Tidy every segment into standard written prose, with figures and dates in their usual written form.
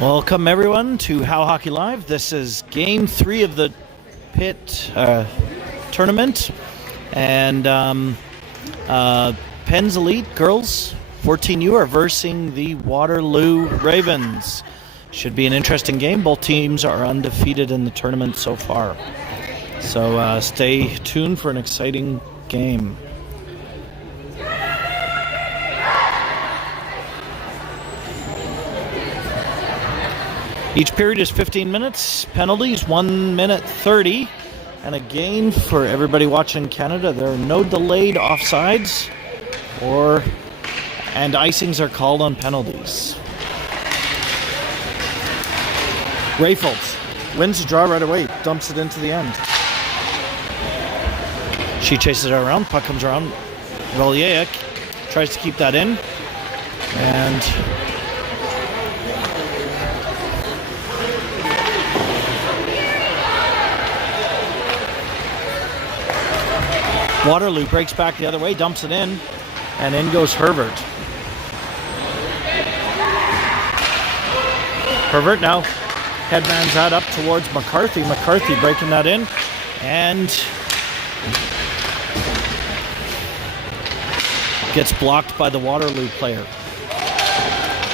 Welcome everyone to How Hockey Live. This is Game 3 of the Pit tournament, and Penn's Elite Girls 14U are versing the Waterloo Ravens. Should be an interesting game. Both teams are undefeated in the tournament so far, so stay tuned for an exciting game. Each period is 15 minutes. Penalties, 1 minute 30. And again, for everybody watching Canada, there are no delayed offsides and icings are called on penalties. Rayfields wins the draw right away, dumps it into the end. She chases it around, puck comes around. Rollier tries to keep that in. And Waterloo breaks back the other way, dumps it in, and in goes Herbert. Herbert now headmans that up towards McCarthy. McCarthy breaking that in, and gets blocked by the Waterloo player.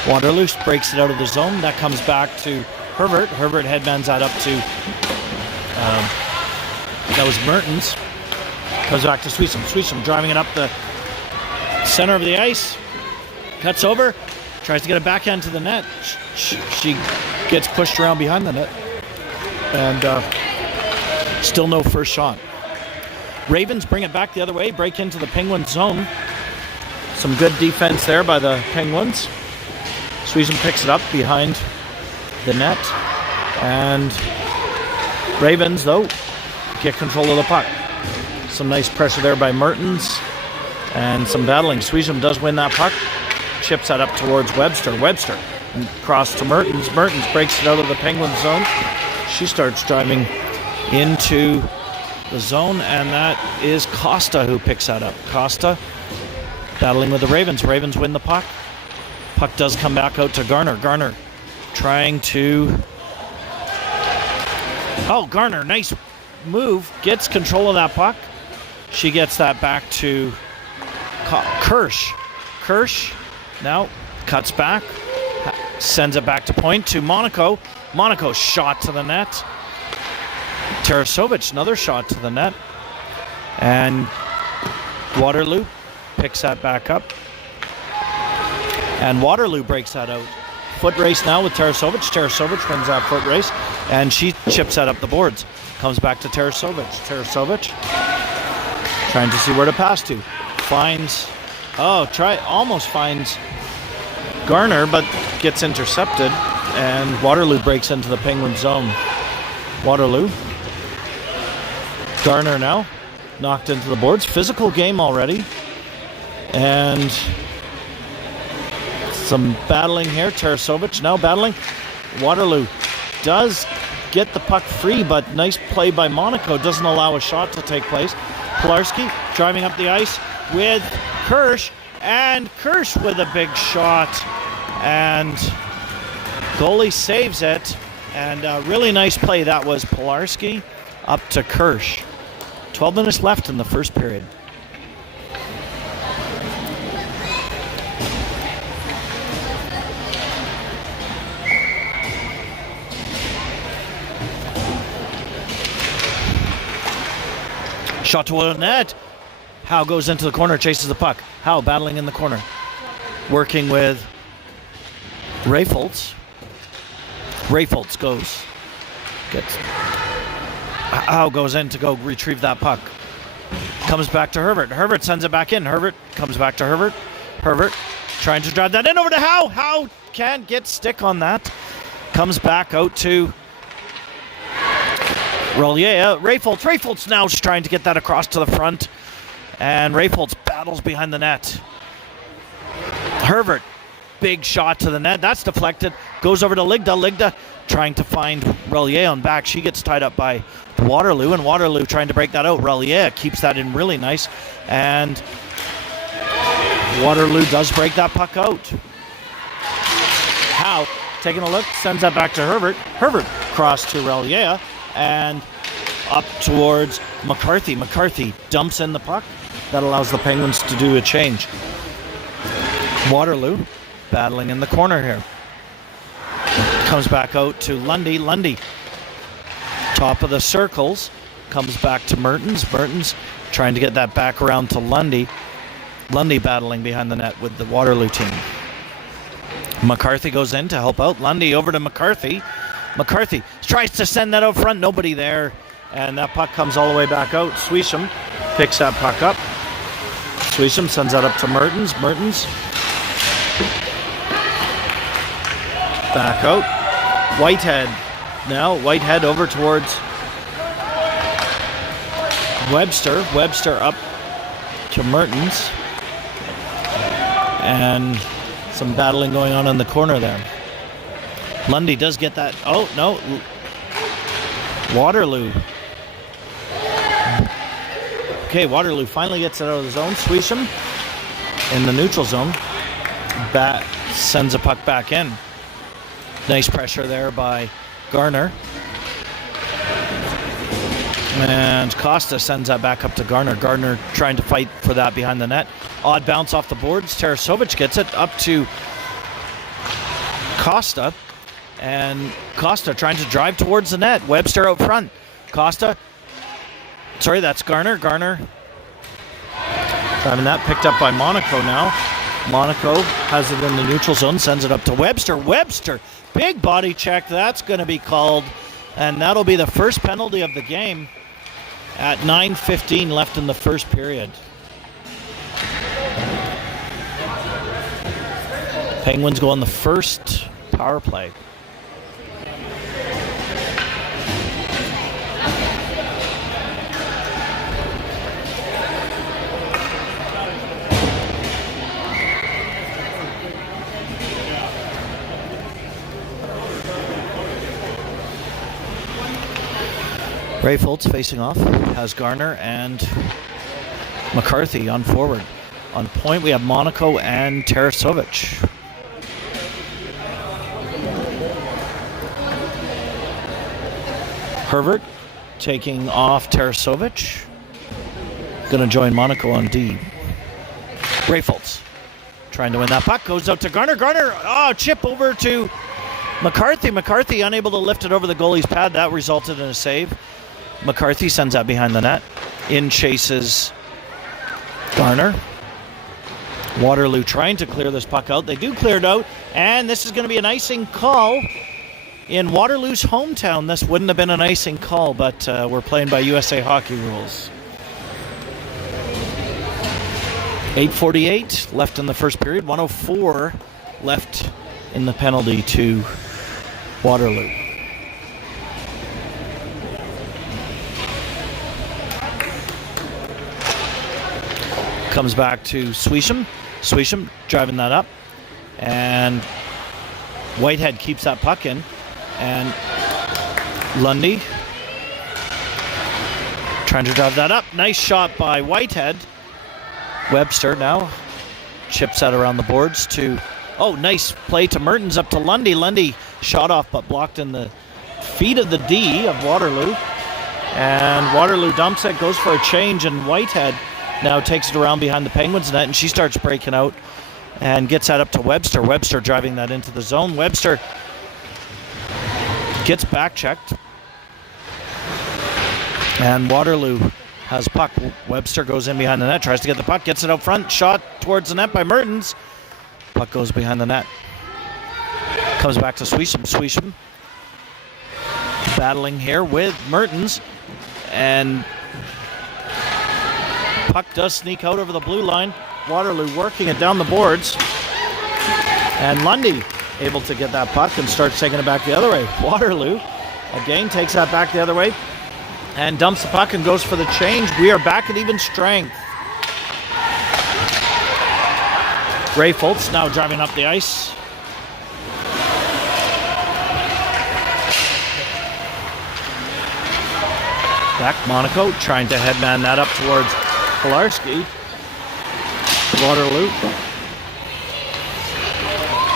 Waterloo breaks it out of the zone. That comes back to Herbert. Herbert headmans that up to, that was Mertens. Comes back to Sweesham. Sweesham driving it up the center of the ice. Cuts over. Tries to get a backhand to the net. She gets pushed around behind the net. And still no first shot. Ravens bring it back the other way. Break into the Penguins zone. Some good defense there by the Penguins. Sweesham picks it up behind the net. And Ravens, though, get control of the puck. Some nice pressure there by Mertens and some battling. Sweesham does win that puck. Chips that up towards Webster. Webster across to Mertens. Mertens breaks it out of the Penguin zone. She starts driving into the zone, and that is Costa who picks that up. Costa battling with the Ravens. Ravens win the puck. Puck does come back out to Garner. Garner trying to... Oh, Garner, nice move. Gets control of that puck. She gets that back to Kirsch. Kirsch now cuts back, sends it back to point to Monaco. Monaco shot to the net. Tarasovic, another shot to the net. And Waterloo picks that back up. And Waterloo breaks that out. Foot race now with Tarasovic. Tarasovic wins that foot race, and she chips that up the boards. Comes back to Tarasovic. Tarasovic trying to see where to pass to. Almost finds Garner, but gets intercepted, and Waterloo breaks into the Penguin zone. Waterloo. Garner now knocked into the boards. Physical game already. And some battling here. Tarasovic now battling. Waterloo does get the puck free, but nice play by Monaco. Doesn't allow a shot to take place. Pilarski driving up the ice with Kirsch, and Kirsch with a big shot, and goalie saves it, and a really nice play that was. Pilarski up to Kirsch. 12 minutes left in the first period. Shot to the net. Howe goes into the corner, chases the puck. Howe battling in the corner. Working with Rayfields. Rayfields Howe goes in to go retrieve that puck. Comes back to Herbert. Herbert sends it back in. Herbert comes back to Herbert. Herbert trying to drive that in over to Howe. Howe can't get stick on that. Comes back out to Rollier. Rayfields now trying to get that across to the front. And Rayfields battles behind the net. Herbert, big shot to the net. That's deflected. Goes over to Ligda. Ligda trying to find Rollier on back. She gets tied up by Waterloo, and Waterloo trying to break that out. Rollier keeps that in really nice. And Waterloo does break that puck out. Howe taking a look, sends that back to Herbert. Herbert cross to Relier and up towards McCarthy. McCarthy dumps in the puck. That allows the Penguins to do a change. Waterloo battling in the corner here. Comes back out to Lundy. Lundy, top of the circles, comes back to Mertens. Mertens trying to get that back around to Lundy. Lundy battling behind the net with the Waterloo team. McCarthy goes in to help out. Lundy over to McCarthy. McCarthy tries to send that out front. Nobody there. And that puck comes all the way back out. Swisham picks that puck up. Swisham sends that up to Mertens. Mertens back out. Whitehead now. Whitehead over towards Webster. Webster up to Mertens. And some battling going on in the corner there. Lundy does get that. Oh, no. Waterloo. Okay, Waterloo finally gets it out of the zone. Swisham in the neutral zone. Bat sends a puck back in. Nice pressure there by Garner. And Costa sends that back up to Garner. Garner trying to fight for that behind the net. Odd bounce off the boards. Tarasovic gets it up to Costa. And Costa trying to drive towards the net. Webster out front. Costa. Sorry, that's Garner. Garner driving that. Picked up by Monaco now. Monaco has it in the neutral zone. Sends it up to Webster. Webster. Big body check. That's going to be called. And that'll be the first penalty of the game at 9:15 left in the first period. Penguins go on the first power play. Ray Fultz facing off, has Garner and McCarthy on forward. On point we have Monaco and Tarasovic. Herbert taking off Tarasovic. Going to join Monaco on D. Ray Fultz trying to win that puck. Goes out to Garner. Garner, chip over to McCarthy. McCarthy unable to lift it over the goalie's pad. That resulted in a save. McCarthy sends that behind the net. In chases Garner. Waterloo trying to clear this puck out. They do clear it out, and this is going to be an icing call in Waterloo's hometown. This wouldn't have been an icing call, but we're playing by USA Hockey rules. 8:48 left in the first period. 1:04 left in the penalty to Waterloo. Comes back to Swisham. Swisham driving that up. And Whitehead keeps that puck in. And Lundy trying to drive that up. Nice shot by Whitehead. Webster now chips that around the boards to... Oh, nice play to Mertens up to Lundy. Lundy shot off but blocked in the feet of the D of Waterloo. And Waterloo dumps it, goes for a change, and Whitehead now takes it around behind the Penguins net, and she starts breaking out and gets that up to Webster. Webster driving that into the zone. Webster gets back checked. And Waterloo has puck. Webster goes in behind the net, tries to get the puck, gets it out front, shot towards the net by Mertens. Puck goes behind the net. Comes back to Swisham. Swisham battling here with Mertens. And puck does sneak out over the blue line. Waterloo working it down the boards. And Lundy able to get that puck and starts taking it back the other way. Waterloo again takes that back the other way and dumps the puck and goes for the change. We are back at even strength. Ray Fultz now driving up the ice. Back Monaco trying to headman that up towards Kolarski. Waterloo.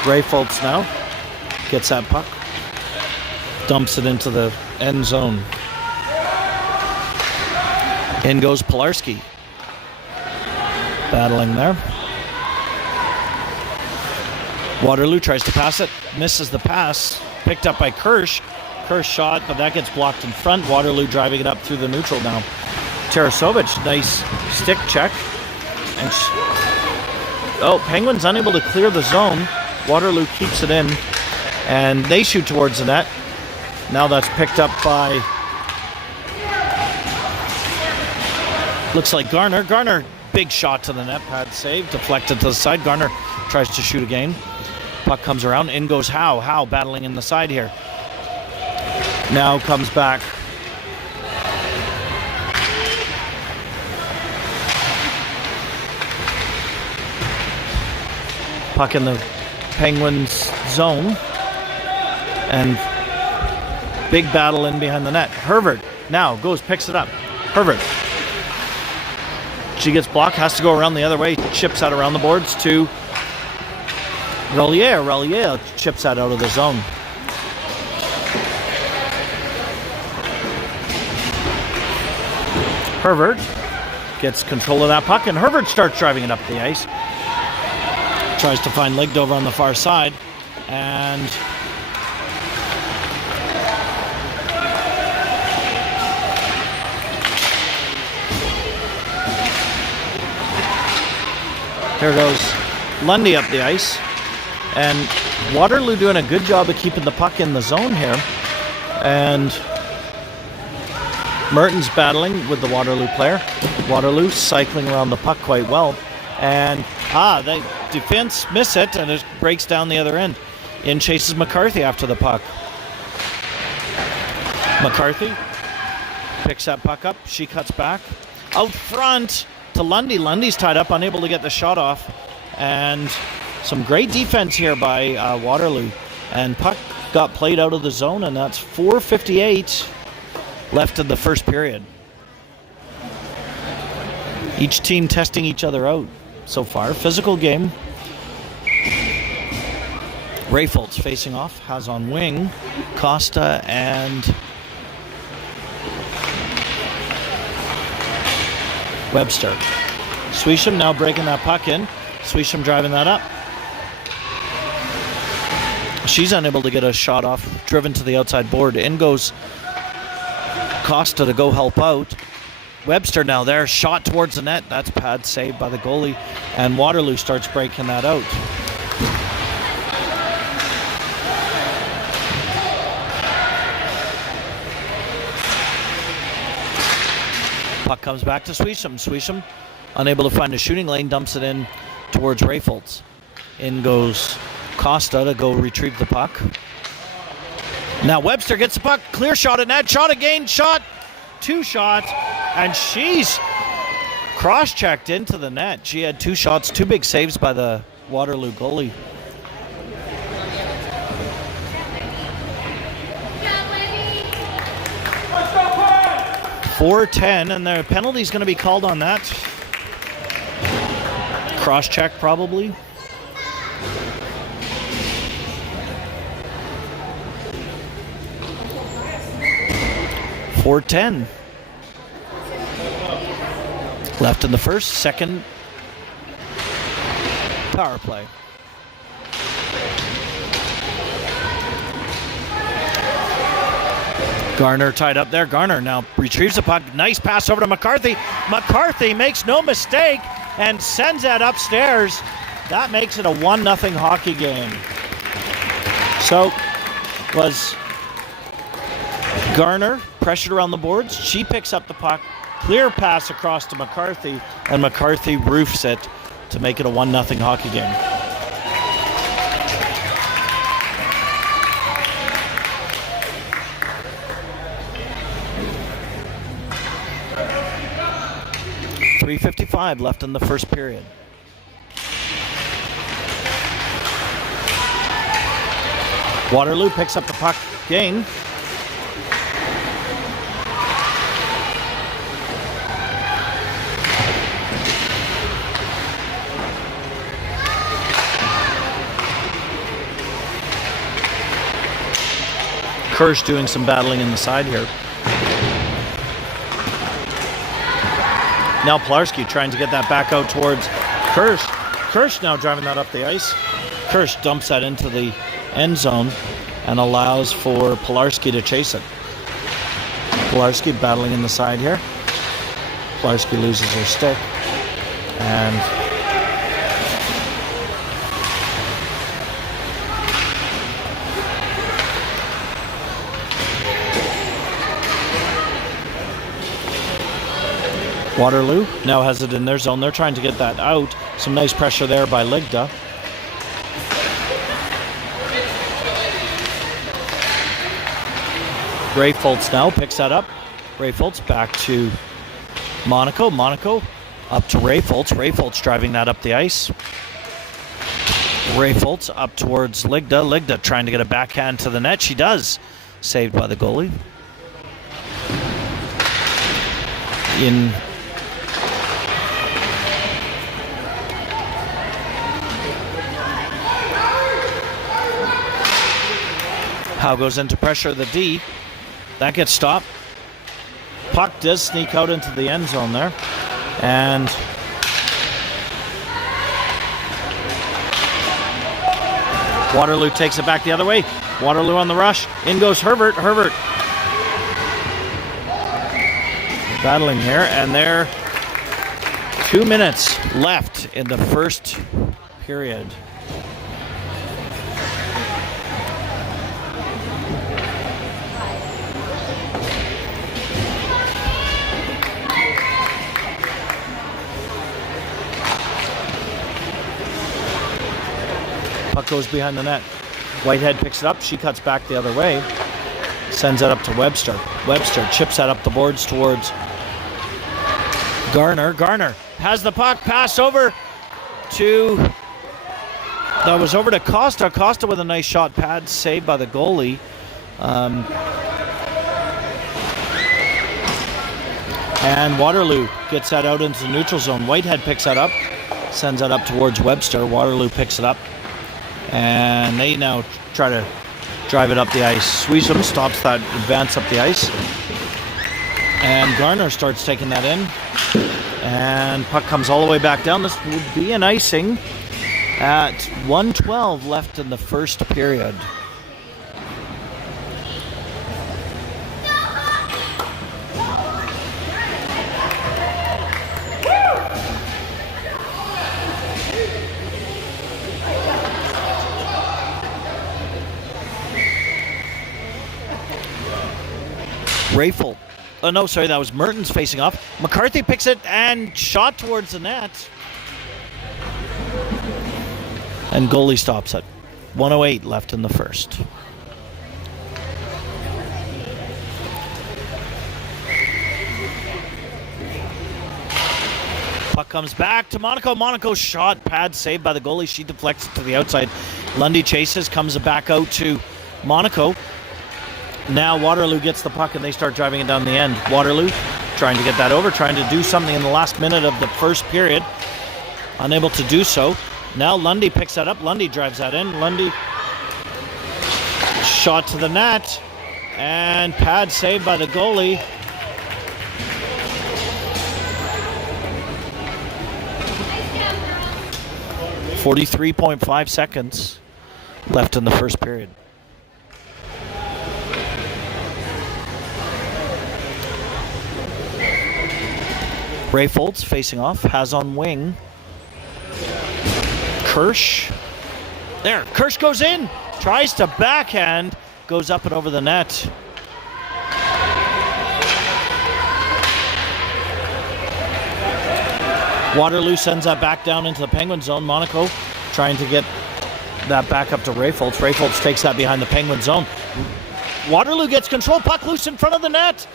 Ray Fultz now gets that puck, dumps it into the end zone. In goes Pilarski. Battling there. Waterloo tries to pass it, misses the pass, picked up by Kirsch. Kirsch shot, but that gets blocked in front. Waterloo driving it up through the neutral now. Tarasovic, nice stick check. And Penguins unable to clear the zone. Waterloo keeps it in, and they shoot towards the net. Now that's picked up by, looks like Garner. Garner, big shot to the net, pad save, deflected to the side. Garner tries to shoot again. Puck comes around, in goes Howe. Howe battling in the side here. Now comes back. Puck in the Penguins zone. And big battle in behind the net. Hervard now goes, picks it up. Hervard. She gets blocked, has to go around the other way. Chips that around the boards to Rollier. Rollier chips that out of the zone. Hervard gets control of that puck, and Hervard starts driving it up the ice. Tries to find Ligdover on the far side, and there goes Lundy up the ice. And Waterloo doing a good job of keeping the puck in the zone here. And Merton's battling with the Waterloo player. Waterloo cycling around the puck quite well. And the defense miss it, and it breaks down the other end. In chases McCarthy after the puck. McCarthy picks that puck up. She cuts back. Out front to Lundy. Lundy's tied up, unable to get the shot off. And some great defense here by Waterloo. And puck got played out of the zone, and that's 4:58 left in the first period. Each team testing each other out so far. Physical game. Rayfolt's facing off, has on wing Costa and Webster. Swisham now breaking that puck in. Swisham driving that up. She's unable to get a shot off, driven to the outside board. In goes Costa to go help out. Webster now there, shot towards the net. That's pad saved by the goalie, and Waterloo starts breaking that out. Puck comes back to Swisham. Swisham, unable to find a shooting lane, dumps it in towards Rayfolds. In goes Costa to go retrieve the puck. Now Webster gets the puck, clear shot at net, shot again, shot, two shots, and she's cross-checked into the net. She had two shots, two big saves by the Waterloo goalie. .410, and the penalty's going to be called on that. Cross-check probably. .410 left in the first, second power play. Garner tied up there. Garner now retrieves the puck. Nice pass over to McCarthy. McCarthy makes no mistake and sends that upstairs. That makes it a 1-0 hockey game. So was Garner pressured around the boards. She picks up the puck. Clear pass across to McCarthy, and McCarthy roofs it to make it a 1-0 hockey game. .355 left in the first period. Waterloo picks up the puck again. Kirsch doing some battling in the side here. Now Pilarski trying to get that back out towards Kirsch. Kirsch now driving that up the ice. Kirsch dumps that into the end zone and allows for Pilarski to chase it. Pilarski battling in the side here. Pilarski loses her stick. And Waterloo now has it in their zone. They're trying to get that out. Some nice pressure there by Ligda. Ray Foltz now picks that up. Ray Foltz back to Monaco. Monaco up to Ray Foltz. Ray Foltz driving that up the ice. Ray Foltz up towards Ligda. Ligda trying to get a backhand to the net. She does. Saved by the goalie. Howe goes into pressure the D. That gets stopped. Puck does sneak out into the end zone there. And Waterloo takes it back the other way. Waterloo on the rush. In goes Herbert. Herbert battling here. And there 2 minutes left in the first period. Puck goes behind the net. Whitehead picks it up. She cuts back the other way. Sends that up to Webster. Webster chips that up the boards towards Garner. Garner has the puck. Pass over to... That was over to Costa. Costa with a nice shot. Pad saved by the goalie. And Waterloo gets that out into the neutral zone. Whitehead picks that up. Sends that up towards Webster. Waterloo picks it up. And they now try to drive it up the ice. Sweesham stops that advance up the ice. And Garner starts taking that in. And puck comes all the way back down. This would be an icing at 1:12 left in the first period. Rayful. Oh, no, sorry, that was Mertens facing off. McCarthy picks it and shot towards the net. And goalie stops it. 1:08 left in the first. Puck comes back to Monaco. Monaco shot. Pad saved by the goalie. She deflects it to the outside. Lundy chases. Comes back out to Monaco. Now Waterloo gets the puck and they start driving it down the end. Waterloo trying to get that over, trying to do something in the last minute of the first period. Unable to do so. Now Lundy picks that up. Lundy drives that in. Lundy shot to the net. And pad saved by the goalie. .5 seconds left in the first period. Ray Foltz facing off, has on wing. Kirsch. There, Kirsch goes in, tries to backhand, goes up and over the net. Waterloo sends that back down into the Penguin zone. Monaco trying to get that back up to Ray Foltz. Ray Foltz takes that behind the Penguin zone. Waterloo gets control, puck loose in front of the net.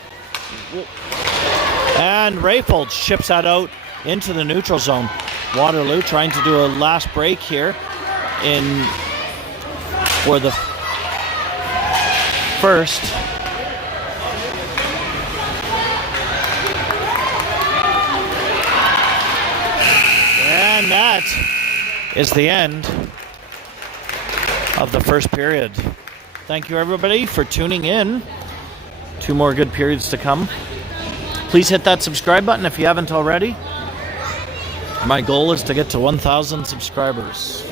And Ray Foltz chips that out into the neutral zone. Waterloo trying to do a last break here for the first. And that is the end of the first period. Thank you, everybody, for tuning in. 2 more good periods to come. Please hit that subscribe button if you haven't already. My goal is to get to 1,000 subscribers.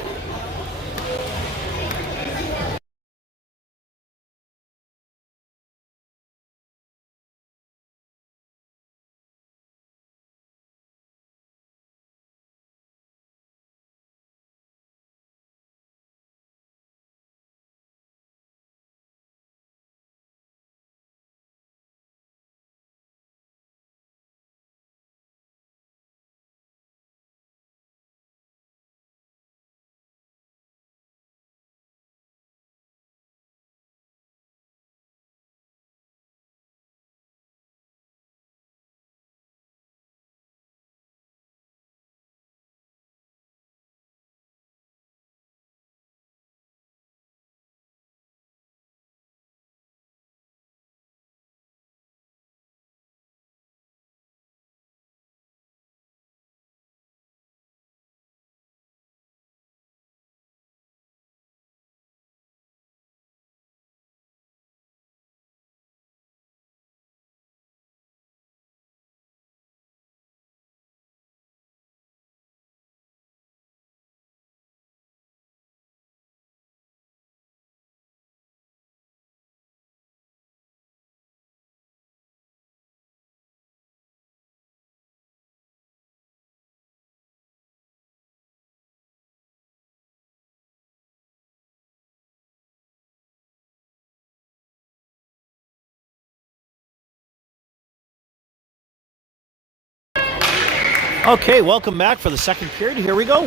Okay, welcome back for the second period. Here we go.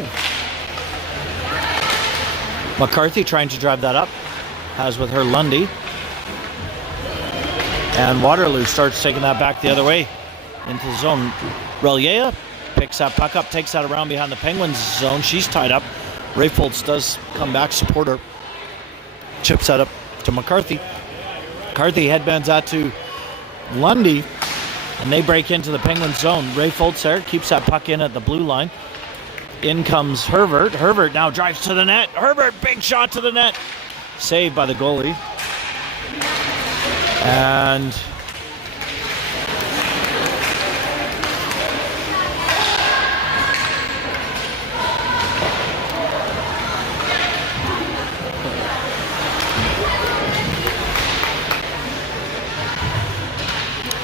McCarthy trying to drive that up. Has with her Lundy. And Waterloo starts taking that back the other way into the zone. Relier picks that puck up, takes that around behind the Penguins zone. She's tied up. Rayfolds does come back, support her. Chips that up to McCarthy. McCarthy headbands that to Lundy. And they break into the Penguins zone. Rayfolds there, keeps that puck in at the blue line. In comes Herbert. Herbert now drives to the net. Herbert, big shot to the net. Saved by the goalie. And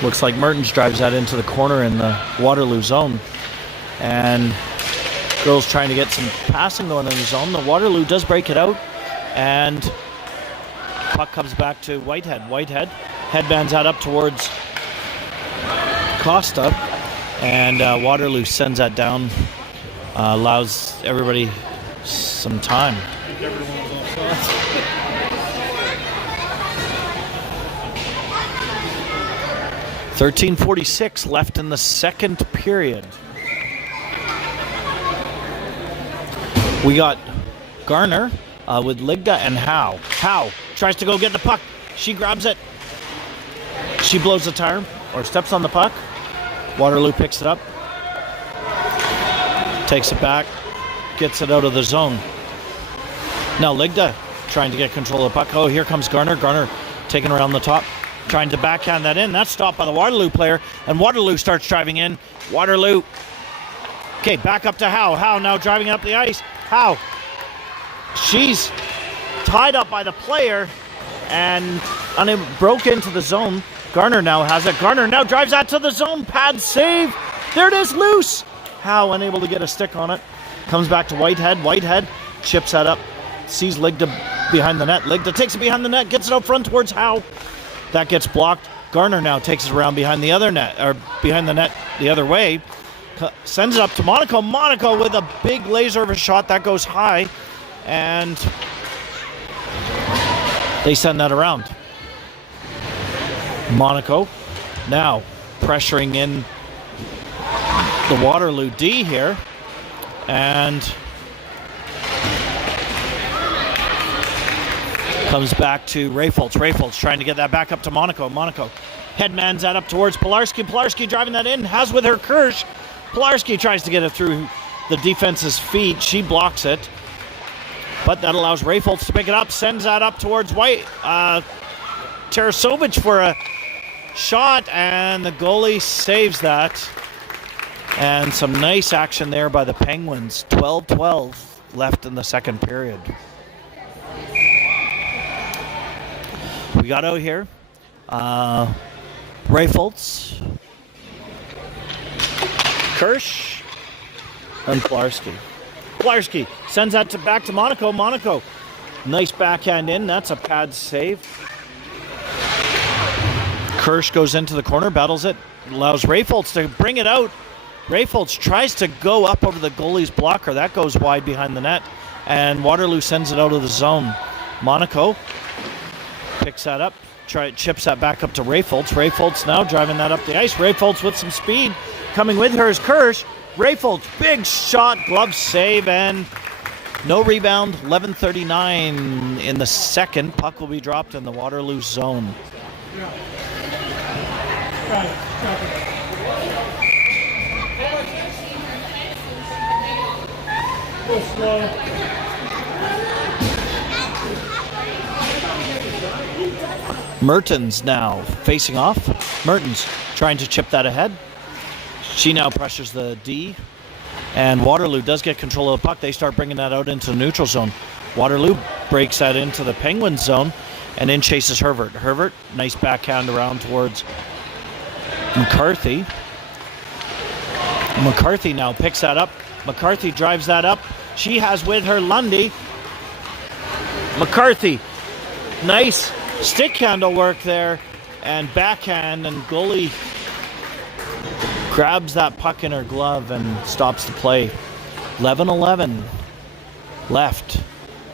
looks like Mertens drives that into the corner in the Waterloo zone. And girls trying to get some passing going in the zone. The Waterloo does break it out. And puck comes back to Whitehead. Whitehead headbands that up towards Costa. And Waterloo sends that down. Allows everybody some time. 13:46 left in the second period. We got Garner with Ligda and Howe. Howe tries to go get the puck. She grabs it. She blows the tire or steps on the puck. Waterloo picks it up. Takes it back. Gets it out of the zone. Now Ligda trying to get control of the puck. Oh, here comes Garner. Garner taking around the top. Trying to backhand that in. That's stopped by the Waterloo player. And Waterloo starts driving in. Waterloo. Okay, back up to Howe. Howe now driving up the ice. Howe. She's tied up by the player and broke into the zone. Garner now has it. Garner now drives that to the zone. Pad save. There it is, loose. Howe unable to get a stick on it. Comes back to Whitehead. Whitehead chips that up. Sees Ligda behind the net. Ligda takes it behind the net. Gets it out front towards Howe. That gets blocked. Garner now takes it around behind the other net, or behind the net the other way. Sends it up to Monaco. Monaco with a big laser of a shot that goes high. And they send that around. Monaco now pressuring in the Waterloo D here. And comes back to Rayfolds. Rayfolds trying to get that back up to Monaco. Monaco headmans that up towards Pilarski. Pilarski driving that in. Has with her Kirsch. Pilarski tries to get it through the defense's feet. She blocks it. But that allows Rayfoltz to pick it up, sends that up towards Tarasovic for a shot, and the goalie saves that. And some nice action there by the Penguins. 12-12 left in the second period. We got out here. Rayfoltz, Kirsch, and Pilarski. Pilarski sends that back to Monaco. Monaco, nice backhand in. That's a pad save. Kirsch goes into the corner, battles it, allows Rayfoltz to bring it out. Rayfoltz tries to go up over the goalie's blocker. That goes wide behind the net, and Waterloo sends it out of the zone. Monaco picks that up, chips that back up to Rayfoltz. Rayfoltz now driving that up the ice. Rayfoltz with some speed. Coming with her is Kirsch. Rayfoltz, big shot, glove save, and no rebound. 11:39 in the second. Puck will be dropped in the Waterloo zone. Mertens now facing off. Mertens trying to chip that ahead. She now pressures the D, and Waterloo does get control of the puck. They start bringing that out into the neutral zone. Waterloo breaks that into the Penguins zone and in chases Herbert. Herbert, nice backhand around towards McCarthy. McCarthy now picks that up. McCarthy drives that up. She has with her Lundy. McCarthy, nice stick handle work there, and backhand, and goalie grabs that puck in her glove and stops the play. 11:11 left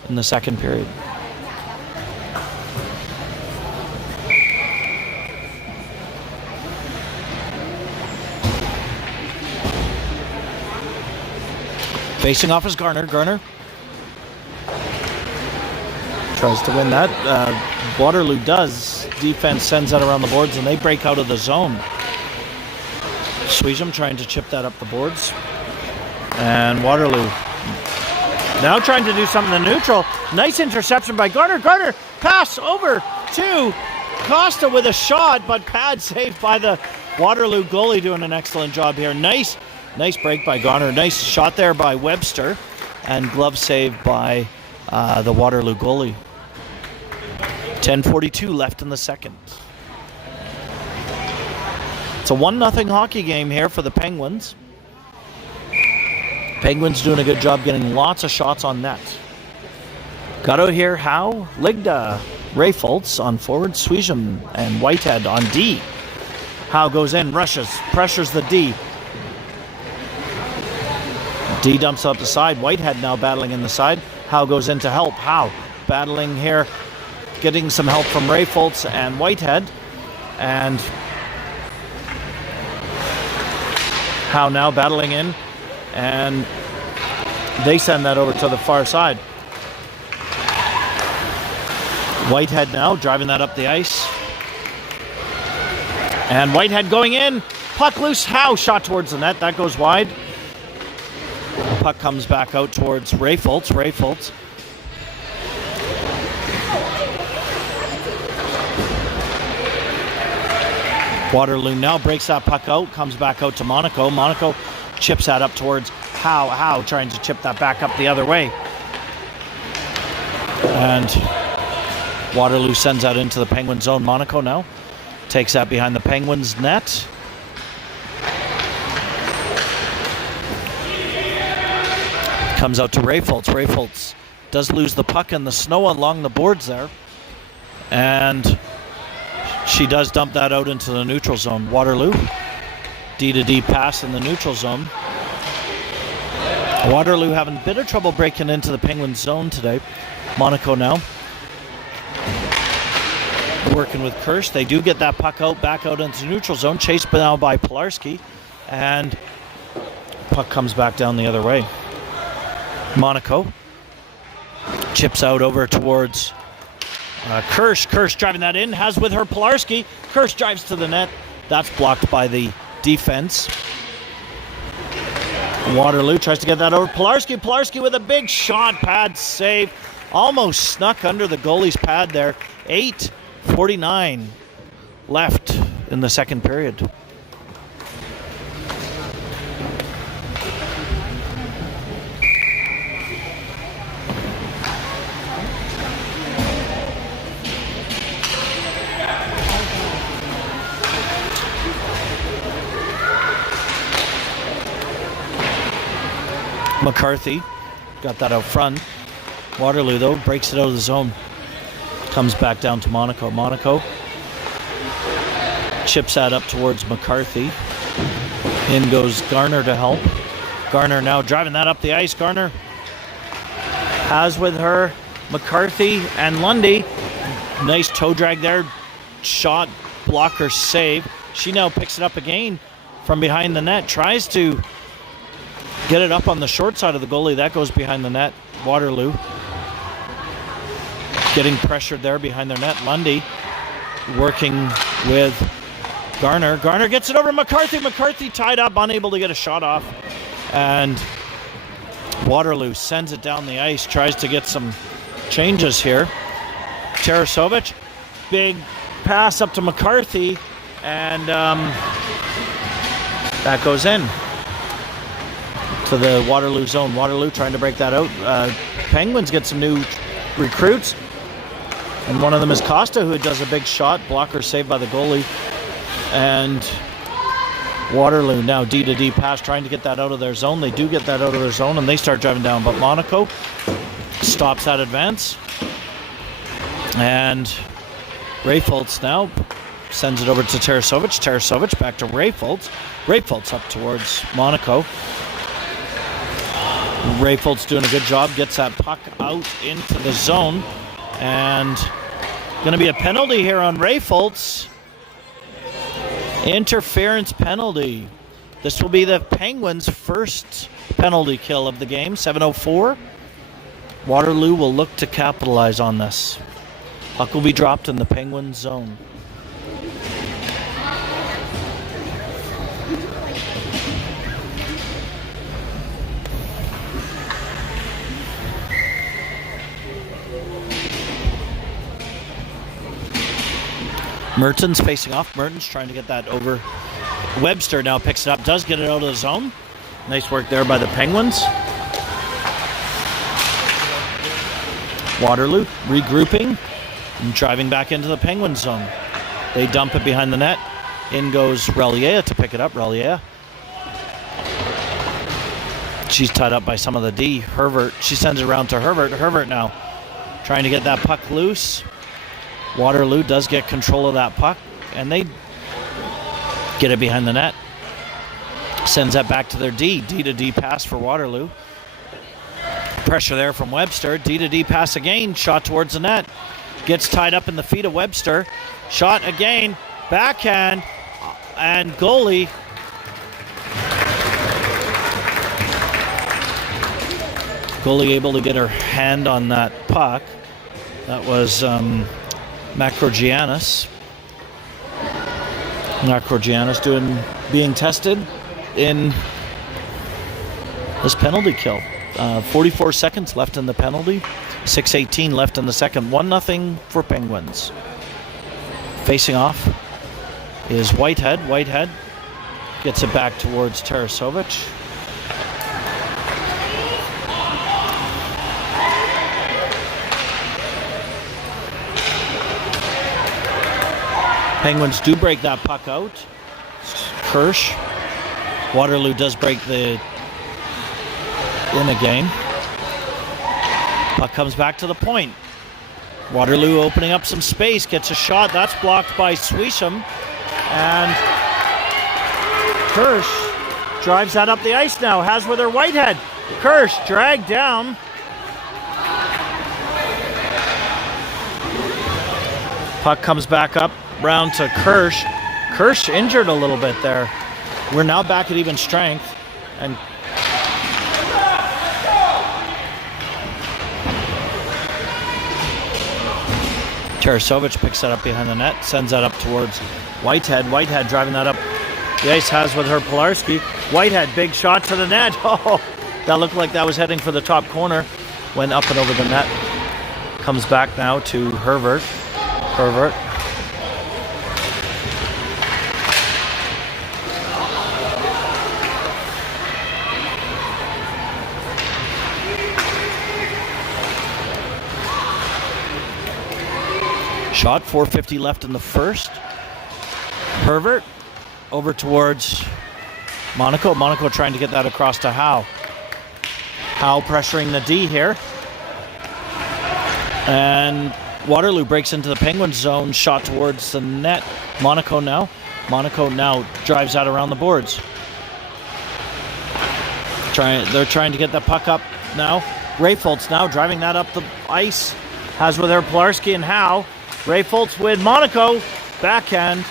in the second period. Facing off is Garner. Garner tries to win that. Waterloo does. Defense sends that around the boards, and they break out of the zone. Sweejum trying to chip that up the boards. And Waterloo now trying to do something in neutral. Nice interception by Garner. Garner pass over to Costa with a shot, but pad saved by the Waterloo goalie, doing an excellent job here. Nice break by Garner. Nice shot there by Webster, and glove save by the Waterloo goalie. 10:42 left in the second. It's a 1-0 hockey game here for the Penguins. Penguins doing a good job getting lots of shots on net. Got out here, Howe, Ligda, Rayfoltz on forward, Sweejum and Whitehead on D. Howe goes in, rushes, pressures the D. D dumps up the side. Whitehead now battling in the side. Howe goes in to help. Howe battling here, getting some help from Rayfoltz and Whitehead. And Howe now battling in, and they send that over to the far side. Whitehead now driving that up the ice. And Whitehead going in. Puck loose. Howe shot towards the net. That goes wide. Puck comes back out towards Rayfoltz. Rayfoltz. Waterloo now breaks that puck out, comes back out to Monaco. Monaco chips that up towards Howe. Howe trying to chip that back up the other way. And Waterloo sends that into the Penguin zone. Monaco now takes that behind the Penguins net. Comes out to Rayfoltz. Rayfoltz does lose the puck in the snow along the boards there. And she does dump that out into the neutral zone. Waterloo, D-to-D pass in the neutral zone. Waterloo having a bit of trouble breaking into the Penguins zone today. Monaco now working with Kirsch. They do get that puck out, back out into the neutral zone. Chased now by Pilarski. And puck comes back down the other way. Monaco chips out over towards Kirsch. Kirsch driving that in, has with her Pilarski. Kirsch drives to the net. That's blocked by the defense. Waterloo tries to get that over. Pilarski with a big shot, pad save. Almost snuck under the goalie's pad there. 8:49 left in the second period. McCarthy got that out front. Waterloo, though, breaks it out of the zone. Comes back down to Monaco. Monaco chips that up towards McCarthy. In goes Garner to help. Garner now driving that up the ice. Garner has with her McCarthy and Lundy. Nice toe drag there. Shot, blocker, save. She now picks it up again from behind the net. Tries to get it up on the short side of the goalie. That goes behind the net. Waterloo getting pressured there behind their net. Lundy working with Garner. Garner gets it over to McCarthy. McCarthy tied up, unable to get a shot off. And Waterloo sends it down the ice. Tries to get some changes here. Tarasovic, big pass up to McCarthy. And that goes in to the Waterloo zone. Waterloo trying to break that out. Penguins get some new recruits, and one of them is Costa, who does a big shot. Blocker saved by the goalie. And Waterloo now D-to-D pass, trying to get that out of their zone. They do get that out of their zone, and they start driving down. But Monaco stops that advance. And Rayfoltz now sends it over to Tarasovic. Tarasovic back to Rayfoltz. Rayfoltz up towards Monaco. Rayfoltz doing a good job, gets that puck out into the zone, and going to be a penalty here on Rayfoltz. Interference penalty. This will be the Penguins' first penalty kill of the game. 7:04. Waterloo will look to capitalize on this. Puck will be dropped in the Penguins zone. Mertens facing off. Mertens trying to get that over. Webster now picks it up. Does get it out of the zone. Nice work there by the Penguins. Waterloo regrouping and driving back into the Penguins zone. They dump it behind the net. In goes Relier to pick it up. Relier. She's tied up by some of the D. Herbert. She sends it around to Herbert. Herbert now trying to get that puck loose. Waterloo does get control of that puck, and they get it behind the net. Sends that back to their D. D-to-D pass for Waterloo. Pressure there from Webster. D-to-D pass again. Shot towards the net. Gets tied up in the feet of Webster. Shot again. Backhand. And goalie. Goalie able to get her hand on that puck. That was Macrogiannis. Macrogiannis being tested in this penalty kill. 44 seconds left in the penalty. 6:18 left in the second. 1-0 for Penguins. Facing off is Whitehead. Whitehead gets it back towards Tarasovic. Penguins do break that puck out. Kirsch. Waterloo does break the in again. Puck comes back to the point. Waterloo opening up some space, gets a shot. That's blocked by Swisham. And Kirsch drives that up the ice now. Has with her Whitehead. Kirsch dragged down. Puck comes back up. Round to Kirsch. Kirsch injured a little bit there. We're now back at even strength. And Tarasovic picks that up behind the net. Sends that up towards Whitehead. Whitehead driving that up The ice has with her Pilarski. Whitehead, big shot to the net. Oh, that looked like that was heading for the top corner. Went up and over the net. Comes back now to Herbert. Shot, 4:50 left in the first. Herbert over towards Monaco. Monaco trying to get that across to Howe. Howe pressuring the D here. And Waterloo breaks into the Penguins zone. Shot towards the net. Monaco now drives that around the boards. They're trying to get the puck up now. Rayfoltz now driving that up the ice. Has with her Pilarski and Howe. Rayfoltz with Monaco. Backhand.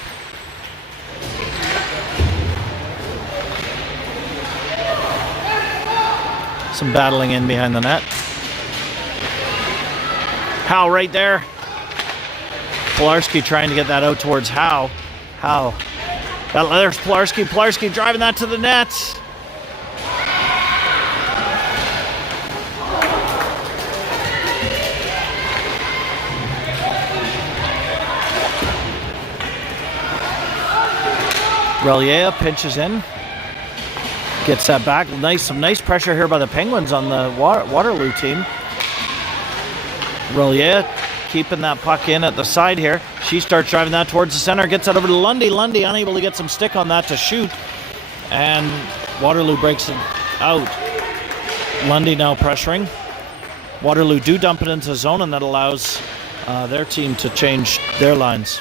Some battling in behind the net. Howe right there. Pilarski trying to get that out towards Howe. There's Pilarski. Pilarski driving that to the net. Relier pinches in. Gets that back. Some nice pressure here by the Penguins on the Waterloo team. Relier keeping that puck in at the side here. She starts driving that towards the center. Gets that over to Lundy. Lundy unable to get some stick on that to shoot. And Waterloo breaks it out. Lundy now pressuring. Waterloo do dump it into the zone, and that allows their team to change their lines.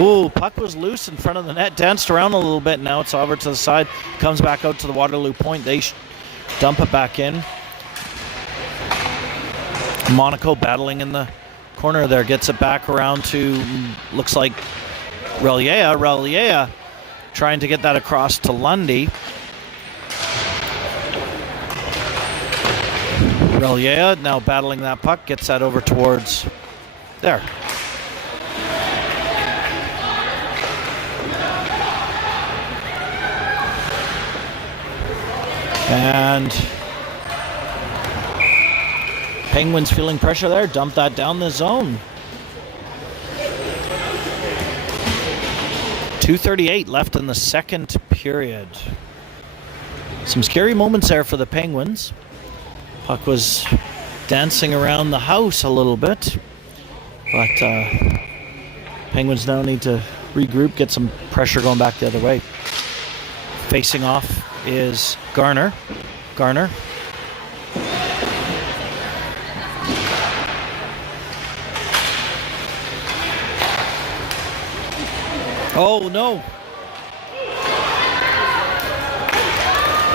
Ooh, puck was loose in front of the net. Danced around a little bit. Now it's over to the side. Comes back out to the Waterloo point. They dump it back in. Monaco battling in the corner there. Gets it back around to, looks like, Relier. Relier trying to get that across to Lundy. Relier now battling that puck. Gets that over towards there. And Penguins feeling pressure there. Dump that down the zone. 2:38 left in the second period. Some scary moments there for the Penguins. Puck was dancing around the house a little bit. But Penguins now need to regroup, get some pressure going back the other way. Facing off is Garner. Oh no.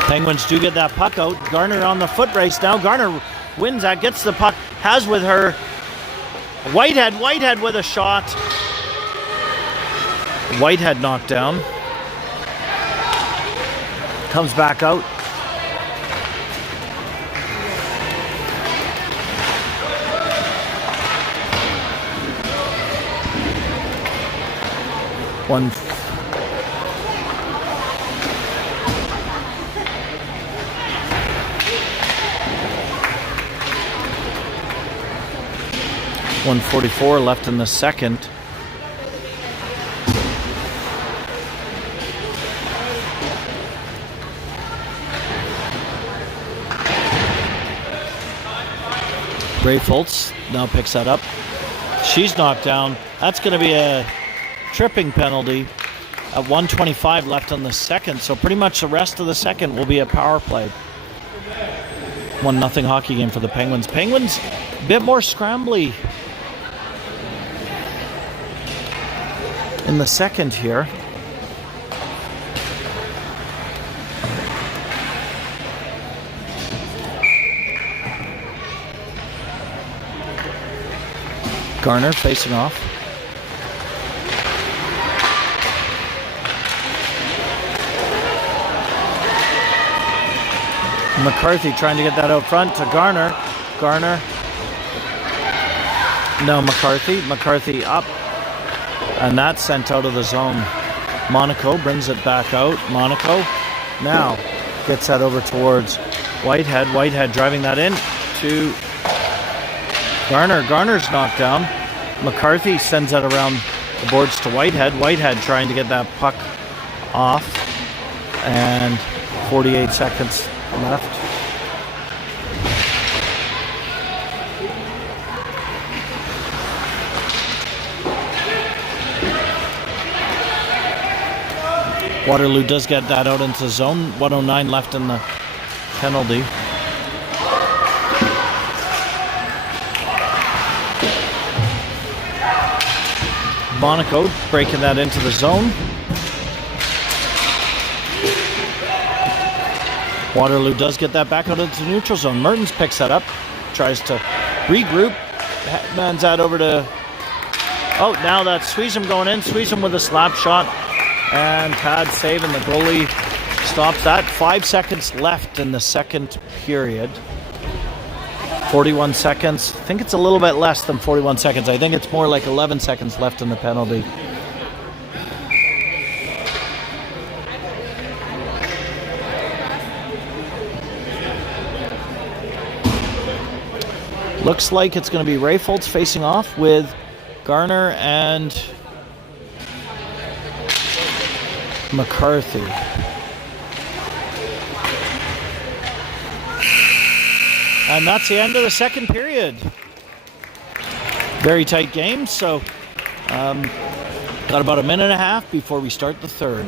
Penguins do get that puck out. Garner on the foot race now. Garner wins that, gets the puck, has with her Whitehead with a shot. Whitehead knocked down. Comes back out. One. .144 left in the second. Rayfoltz now picks that up. She's knocked down. That's going to be a tripping penalty at 1:25 left in the second. So pretty much the rest of the second will be a power play. 1-0 hockey game for the Penguins. Penguins a bit more scrambly in the second here. Garner facing off. McCarthy trying to get that out front to Garner. No, McCarthy up. And that's sent out of the zone. Monaco brings it back out. Monaco now gets that over towards Whitehead. Whitehead driving that in to Garner. Garner's knocked down. McCarthy sends that around the boards to Whitehead. Whitehead trying to get that puck off. And 48 seconds left. Waterloo does get that out into the zone. 109 left in the penalty. Monaco breaking that into the zone. Waterloo does get that back out into the neutral zone. Mertens picks that up, tries to regroup, hands that over to... Oh, now that's Sweezum going in. Sweezum with a slap shot, and Tad saving the goalie stops that. 5 seconds left in the second period. 41 seconds. I think it's a little bit less than 41 seconds. I think it's more like 11 seconds left in the penalty. Looks like it's going to be Rayfolds facing off with Garner and McCarthy. And that's the end of the second period. Very tight game, so got about a minute and a half before we start the third.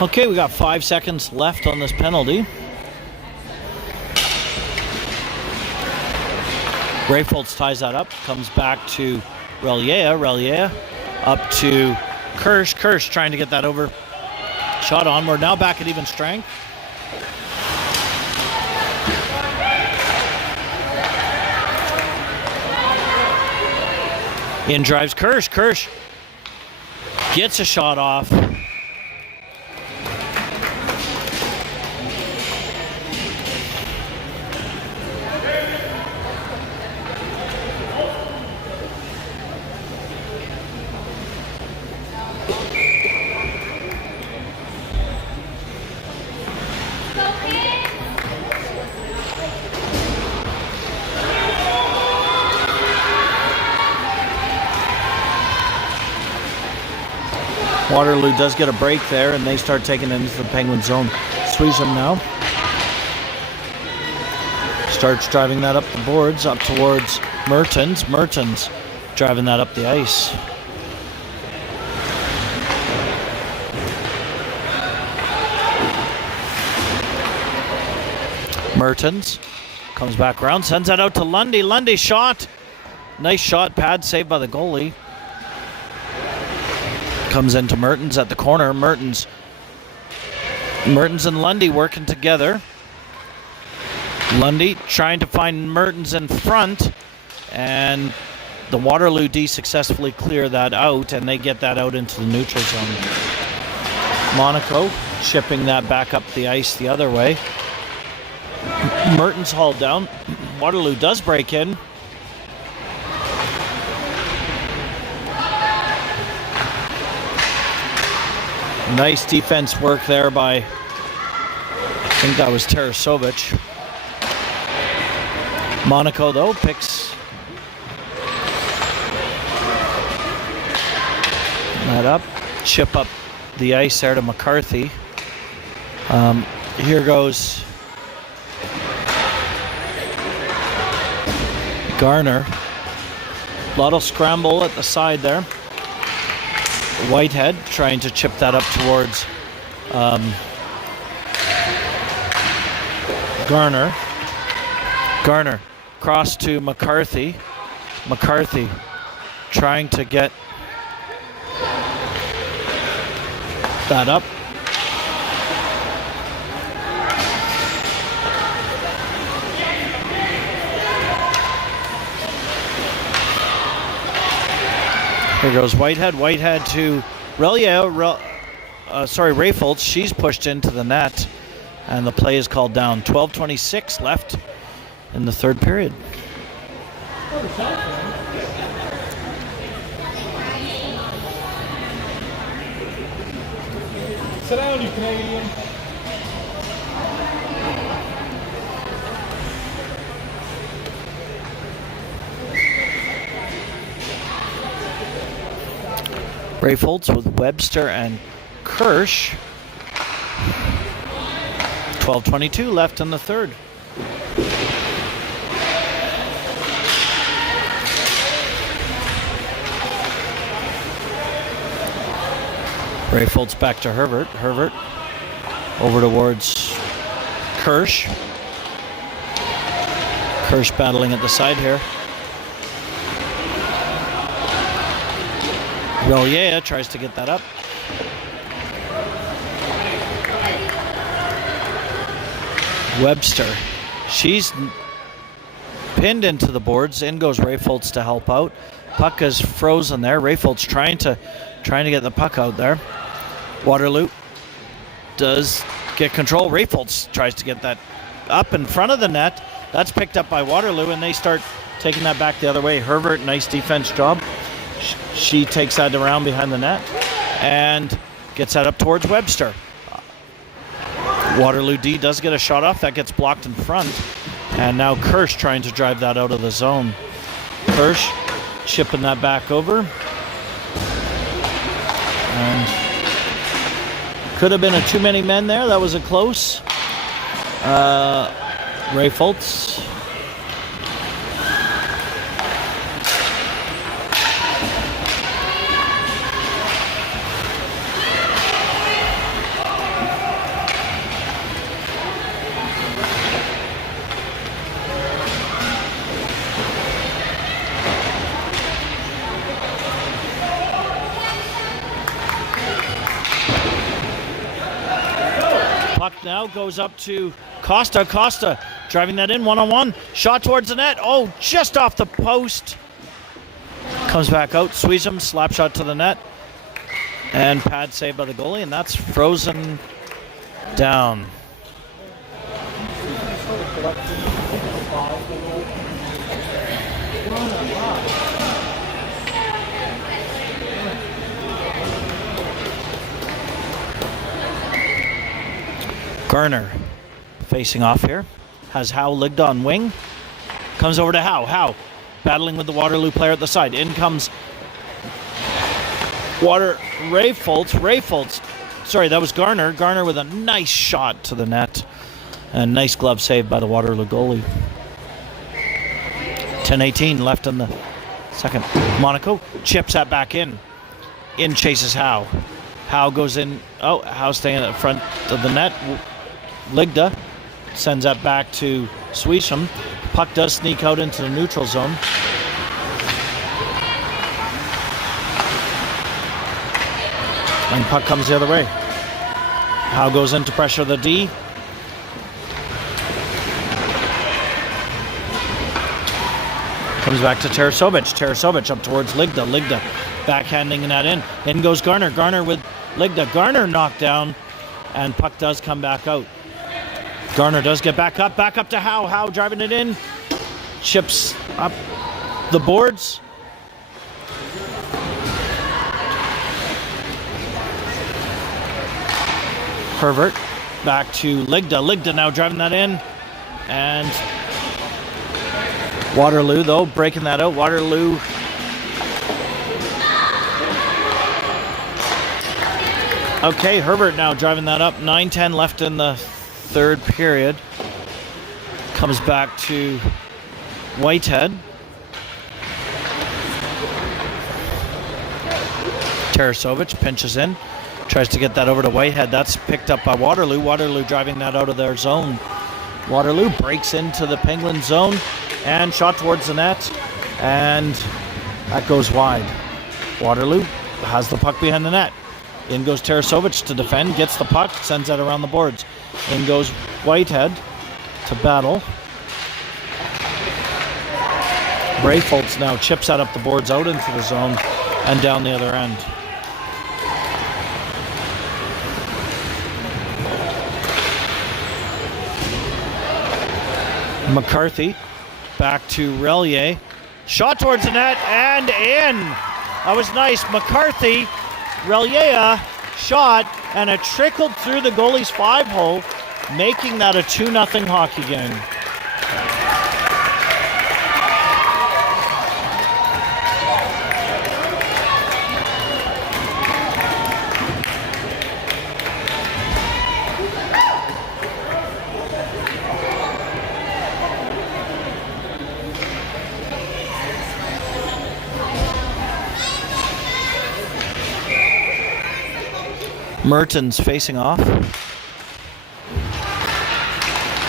Okay, we got 5 seconds left on this penalty. Rayfolds ties that up, comes back to Relier. Relier up to Kirsch. Kirsch trying to get that over. Shot on. We're now back at even strength. In drives Kirsch. Kirsch gets a shot off. Waterloo does get a break there, and they start taking it into the Penguin zone. Sweezum now starts driving that up the boards, up towards Mertens. Mertens driving that up the ice. Mertens comes back around, sends that out to Lundy. Lundy shot. Nice shot, pad saved by the goalie. Comes into Mertens at the corner. Mertens Mertens and Lundy working together. Lundy trying to find Mertens in front, and the Waterloo D successfully clear that out, and they get that out into the neutral zone. Monaco chipping that back up the ice the other way. Mertens hauled down. Waterloo does break in. Nice defense work there by, I think that was Tarasovic. Monaco, though, picks that up. Chip up the ice there to McCarthy. Here goes Garner. A lot of scramble at the side there. Whitehead trying to chip that up towards Garner. Garner cross to McCarthy. McCarthy trying to get that up. Here goes Whitehead. Whitehead to Rayfolds. She's pushed into the net, and the play is called down. 12:26 left in the third period. Sit down, you Canadian. Rayfolds with Webster and Kirsch. 12:22 left in the third. Rayfolds back to Herbert. Herbert over towards Kirsch. Kirsch battling at the side here. Relier tries to get that up. Webster. She's pinned into the boards. In goes Rayfolds to help out. Puck is frozen there. Rayfolds trying to get the puck out there. Waterloo does get control. Rayfolds tries to get that up in front of the net. That's picked up by Waterloo, and they start taking that back the other way. Herbert, nice defense job. She takes that around behind the net and gets that up towards Webster. Waterloo D does get a shot off. That gets blocked in front. And now Kirsch trying to drive that out of the zone. Kirsch chipping that back over. And could have been a too many men there. That was a close. Rayfolds. Now goes up to Costa. Costa driving that in one-on-one. Shot towards the net. Oh, just off the post. Comes back out. Sweesham, slap shot to the net. And pad saved by the goalie, and that's frozen down. Garner facing off here. Has Howe ligged on wing. Comes over to Howe. Howe battling with the Waterloo player at the side. In comes Rayfolds. Rayfolds. Sorry, that was Garner. Garner with a nice shot to the net. And nice glove save by the Waterloo goalie. 10:18 left in the second. Monaco chips that back in. In chases Howe. Howe goes in. Oh, Howe staying at the front of the net. Ligda sends that back to Sweesham. Puck does sneak out into the neutral zone. And puck comes the other way. Howe goes in to pressure the D. Comes back to Tarasovic. Tarasovic up towards Ligda. Ligda backhanding that in. In goes Garner. Garner with Ligda. Garner knocked down, and puck does come back out. Garner does get back up to Howe. Howe driving it in. Chips up the boards. Herbert back to Ligda. Ligda now driving that in. And Waterloo, though, breaking that out. Waterloo okay, Herbert now driving that up. 9:10 left in the third period. Comes back to Whitehead. Tarasovic pinches in. Tries to get that over to Whitehead. That's picked up by Waterloo. Waterloo driving that out of their zone. Waterloo breaks into the Penguin zone and shot towards the net. And that goes wide. Waterloo has the puck behind the net. In goes Tarasovic to defend. Gets the puck. Sends that around the boards. In goes Whitehead to battle. Brayfoltz now chips that up the boards out into the zone and down the other end. McCarthy back to Relier. Shot towards the net and in. That was nice. McCarthy, Relier shot, and it trickled through the goalie's 5-hole, making that a 2-0 hockey game. Mertens facing off.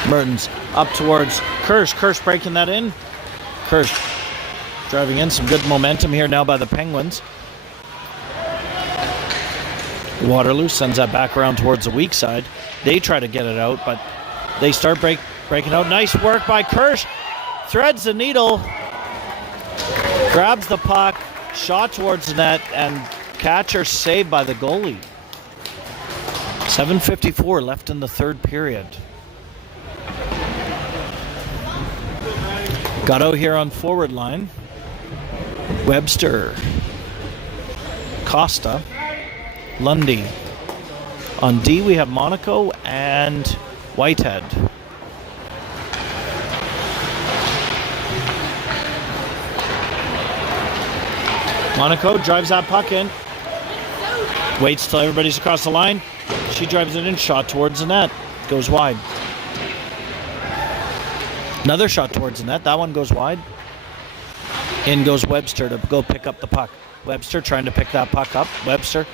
Mertens up towards Kirsch. Kirsch breaking that in. Kirsch driving in. Some good momentum here now by the Penguins. Waterloo sends that back around towards the weak side. They try to get it out, but they start breaking out. Nice work by Kirsch. Threads the needle. Grabs the puck. Shot towards the net, and catcher saved by the goalie. 7:54 left in the third period. Gatto here on forward line. Webster. Costa. Lundy. On D we have Monaco and Whitehead. Monaco drives that puck in. Waits till everybody's across the line. She drives it in, shot towards the net. Goes wide. Another shot towards the net. That one goes wide. In goes Webster to go pick up the puck. Webster trying to pick that puck up. Webster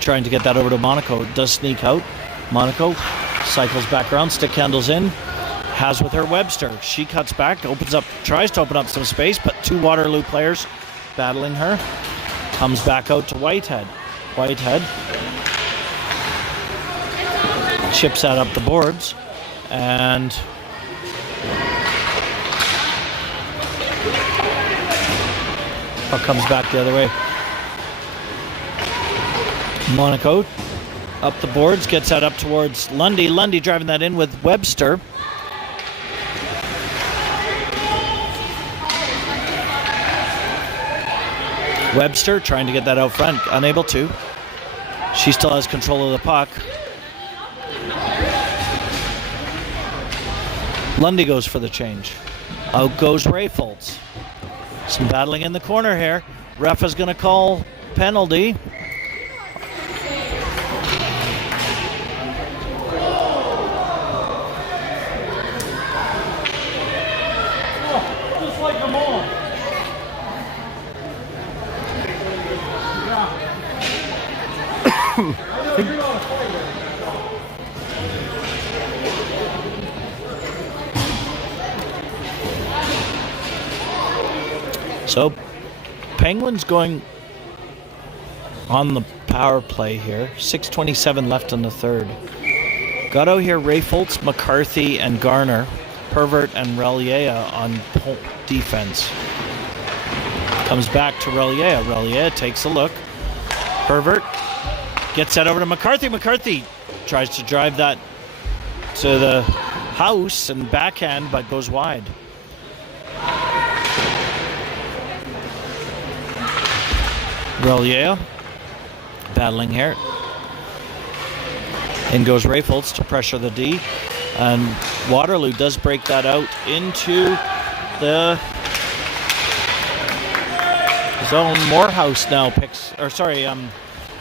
trying to get that over to Monaco. Does sneak out. Monaco cycles back around, stick handles in. Has with her Webster. She cuts back, tries to open up some space, but two Waterloo players battling her. Comes back out to Whitehead. Whitehead chips that up the boards, and puck comes back the other way. Monaco up the boards, gets that up towards Lundy. Lundy driving that in with Webster. Webster trying to get that out front, unable to. She still has control of the puck. Lundy goes for the change. Out goes Brayfoltz. Some battling in the corner here. Ref is going to call penalty. Just like them all. So, Penguins going on the power play here. 6:27 left in the third. Got out here Ray Foltz, McCarthy, and Garner. Pervert and Relier on defense. Comes back to Relier. Relier takes a look. Pervert gets that over to McCarthy. McCarthy tries to drive that to the house and backhand, but goes wide. Relier battling here. In goes Rayfolds to pressure the D. And Waterloo does break that out into the zone. Morehouse now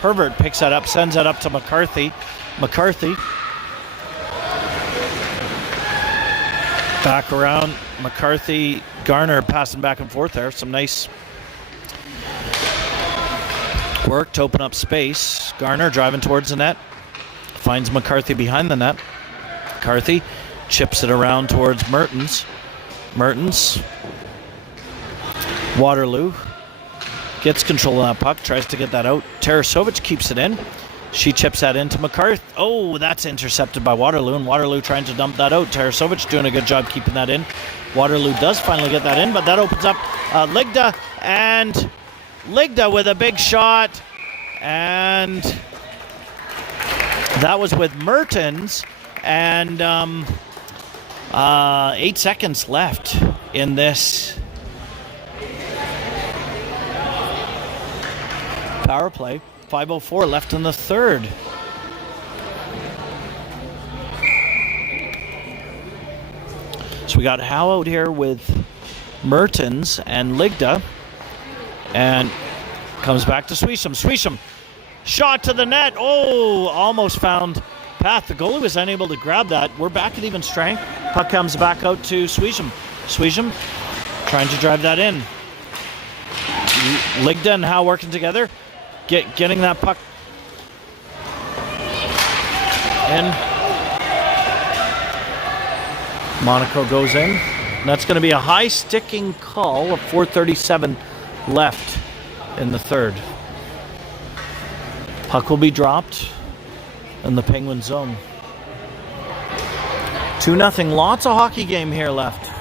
Herbert picks that up, sends that up to McCarthy. McCarthy back around. McCarthy, Garner passing back and forth there. Some nice work to open up space. Garner driving towards the net. Finds McCarthy behind the net. McCarthy chips it around towards Mertens. Mertens. Waterloo gets control of that puck, tries to get that out. Tarasovic keeps it in. She chips that into McCarthy. Oh, that's intercepted by Waterloo, and Waterloo trying to dump that out. Tarasovic doing a good job keeping that in. Waterloo does finally get that in, but that opens up Ligda, and Ligda with a big shot, and that was with Mertens, and 8 seconds left in this power play. 5:04 left in the third. So we got Howe out here with Mertens and Ligda, and comes back to Swisham. Swisham, shot to the net. Oh, almost found path. The goalie was unable to grab that. We're back at even strength. Puck comes back out to Swisham. Swisham trying to drive that in. Ligda and Howe working together. Getting that puck in. Monaco goes in. And that's going to be a high sticking call of 4:37 left in the third. Puck will be dropped in the Penguin zone. 2-0. Lots of hockey game here left.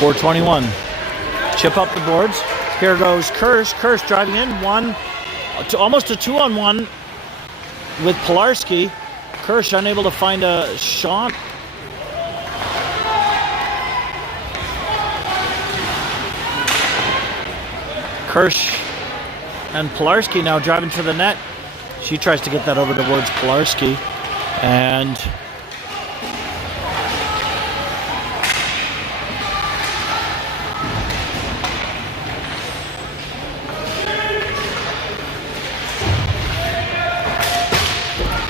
.421. Chip up the boards. Here goes Kirsch. Kirsch driving in. Almost a 2-on-1 with Pilarski. Kirsch unable to find a shot. Kirsch and Pilarski now driving to the net. She tries to get that over towards Pilarski. And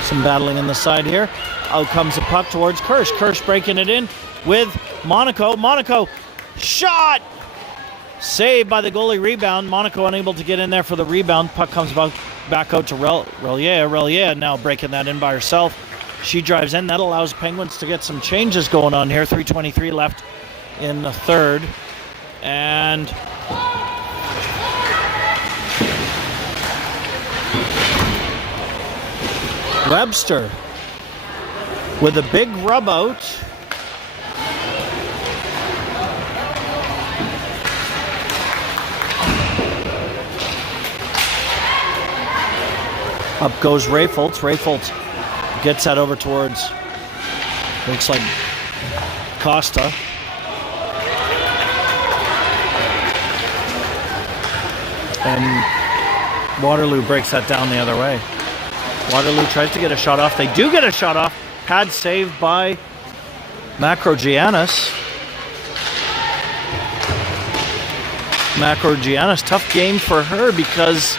some battling in the side here. Out comes the puck towards Kirsch. Kirsch breaking it in with Monaco. Monaco shot! Saved by the goalie. Rebound. Monaco unable to get in there for the rebound. Puck comes back out to Relier. Relier now breaking that in by herself. She drives in. That allows Penguins to get some changes going on here. 3:23 left in the third. And Webster with a big rub out. Up goes Rayfoltz. Rayfoltz gets that over towards, looks like Costa. And Waterloo breaks that down the other way. Waterloo tries to get a shot off. They do get a shot off. Pad saved by Macrogiannis. Macrogiannis, tough game for her because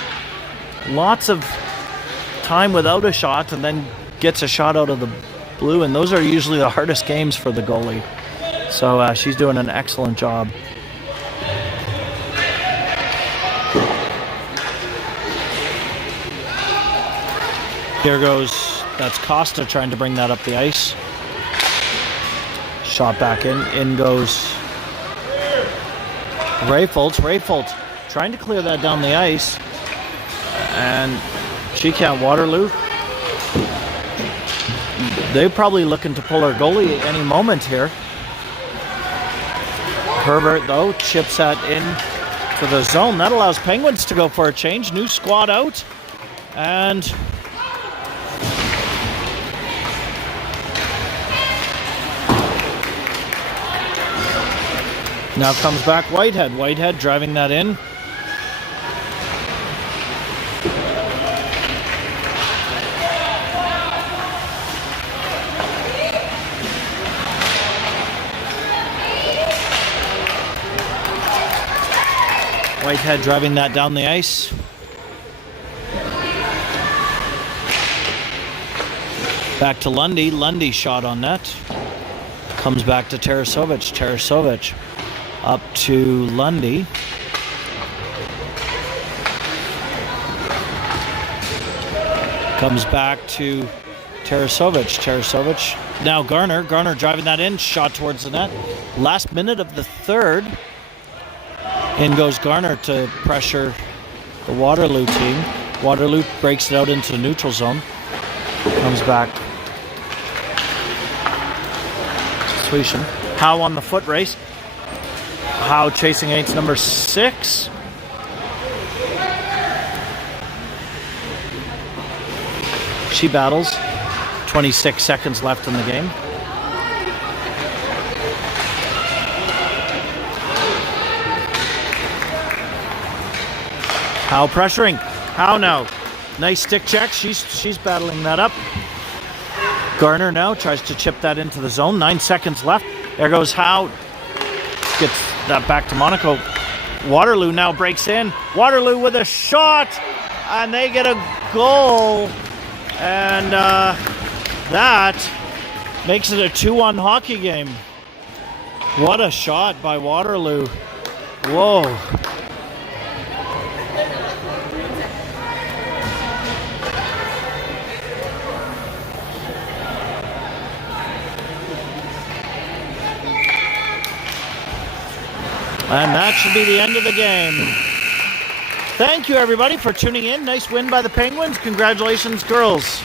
lots of time without a shot and then gets a shot out of the blue, and those are usually the hardest games for the goalie. So she's doing an excellent job. Here goes, that's Costa trying to bring that up the ice. Shot back in. In goes Rayfold trying to clear that down the ice. And she can't. Waterloo. They're probably looking to pull her goalie at any moment here. Herbert, though, chips that in to the zone. That allows Penguins to go for a change. New squad out. And now comes back Whitehead. Whitehead driving that in. Whitehead driving that down the ice. Back to Lundy. Lundy shot on net. Comes back to Tarasovic. Tarasovic up to Lundy. Comes back to Tarasovic. Tarasovic. Now Garner. Garner driving that in. Shot towards the net. Last minute of the third. In goes Garner to pressure the Waterloo team. Waterloo breaks it out into the neutral zone. Comes back. Sweeten. Howe on the foot race. Howe chasing eight's number 6. She battles. 26 seconds left in the game. Howe pressuring. Howe now. Nice stick check. She's battling that up. Garner now tries to chip that into the zone. 9 seconds left. There goes Howe. Gets that back to Monaco. Waterloo now breaks in. Waterloo with a shot. And they get a goal. And that makes it a 2-1 hockey game. What a shot by Waterloo. Whoa. And that should be the end of the game. Thank you, everybody, for tuning in. Nice win by the Penguins. Congratulations, girls.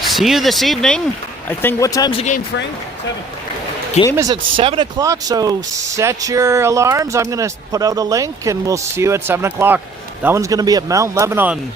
See you this evening. I think, what time's the game, Frank? 7. Game is at 7 o'clock, so set your alarms. I'm going to put out a link, and we'll see you at 7 o'clock. That one's going to be at Mount Lebanon.